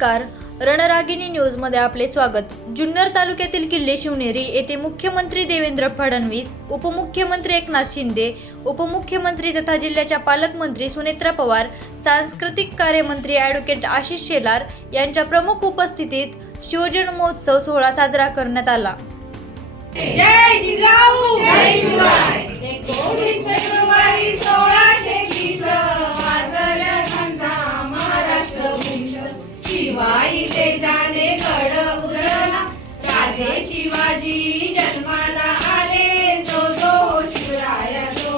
नमस्कार, रणरागिणी न्यूजमध्ये आपले स्वागत। जुन्नर तालुक्यातील किल्ले शिवनेरी येथे मुख्यमंत्री देवेंद्र फडणवीस, उपमुख्यमंत्री एकनाथ शिंदे, उपमुख्यमंत्री तथा जिल्ह्याच्या पालकमंत्री सुनेत्रा पवार, सांस्कृतिक कार्यमंत्री ॲडव्होकेट आशिष शेलार यांच्या प्रमुख उपस्थितीत शिवजन्मोत्सव सोहळा साजरा करण्यात आला। जय जिजाऊ जय शिवराय 19 फेब्रुवारी 1620 वाजल्या घंटा महाराष्ट्र भूषण शिवाई तेजाने गड उधळला राजे शिवाजी जन्माला आले जो जो शिवराया जो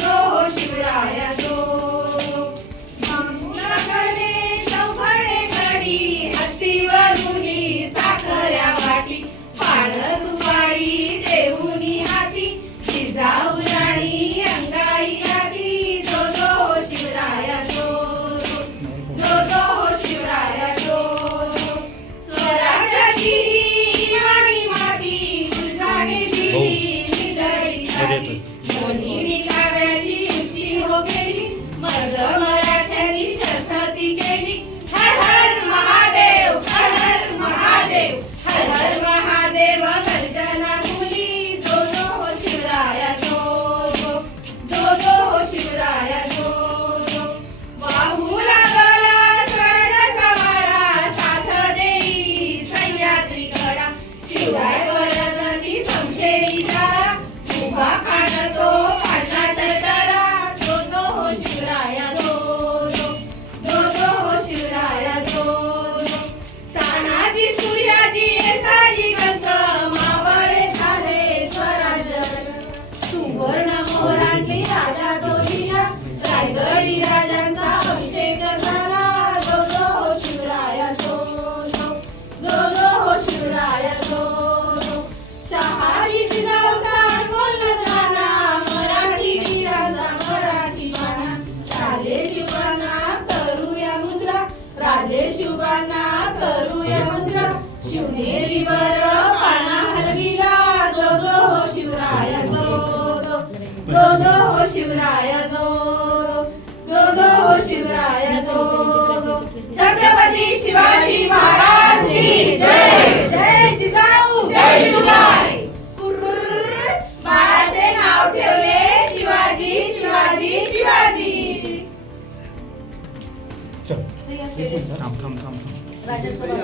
जो शिवराया जो मंगला गले चौघडे गडी हत्तीवरुनी साखऱ्या वाटी सुपारी देऊनी हाती जिजाऊ राणी अंगाई आधी जो जो शिवराया जो जो शिवराया जो स्वराज्याची आणि माती तुझाने दिली निदळी झाली मोहिनी काव्याची उंची हो गेली मर्द मराठ्यांनी शस्त्रती केली हर हर महादेव हर हर महादेव हर हर महादेव गर्जना मुली जो जो शिवराया जो जो शिवराया जो वाहू लागला स्वर्णाचा वारा साथ देई सह्याद्री कडा शिवराय वरगती समशेरी तारा उभा काढतो पाटलाट तारा जो जो शिवराया जो जो शिवराया जो तानाजी सूर्याजी साडी गंध मावळे झाले स्वराज्य सुवर्ण मोरांनी राजा तो लिहिला रायगडी राजांचा अभिषेक झाला जो जो शिवराया जो शिवराया जो शहाजी जिजाऊचा बोलला जाना मराठी वीरांचा मराठी बाणा राजे शिवबांना करूया मुद्रा राजे शिवबांना करूया मुद्रा शिवनेरीवर पाळणा हलविला जो जो शिवराया जो जो शिवराया जो जो शिवराया जो छत्रपती शिवाजी महाराज की जय जय जिजाऊ जय शिवराय बाळाचे नाव ठेवले शिवाजी शिवाजी शिवाजी राजाचं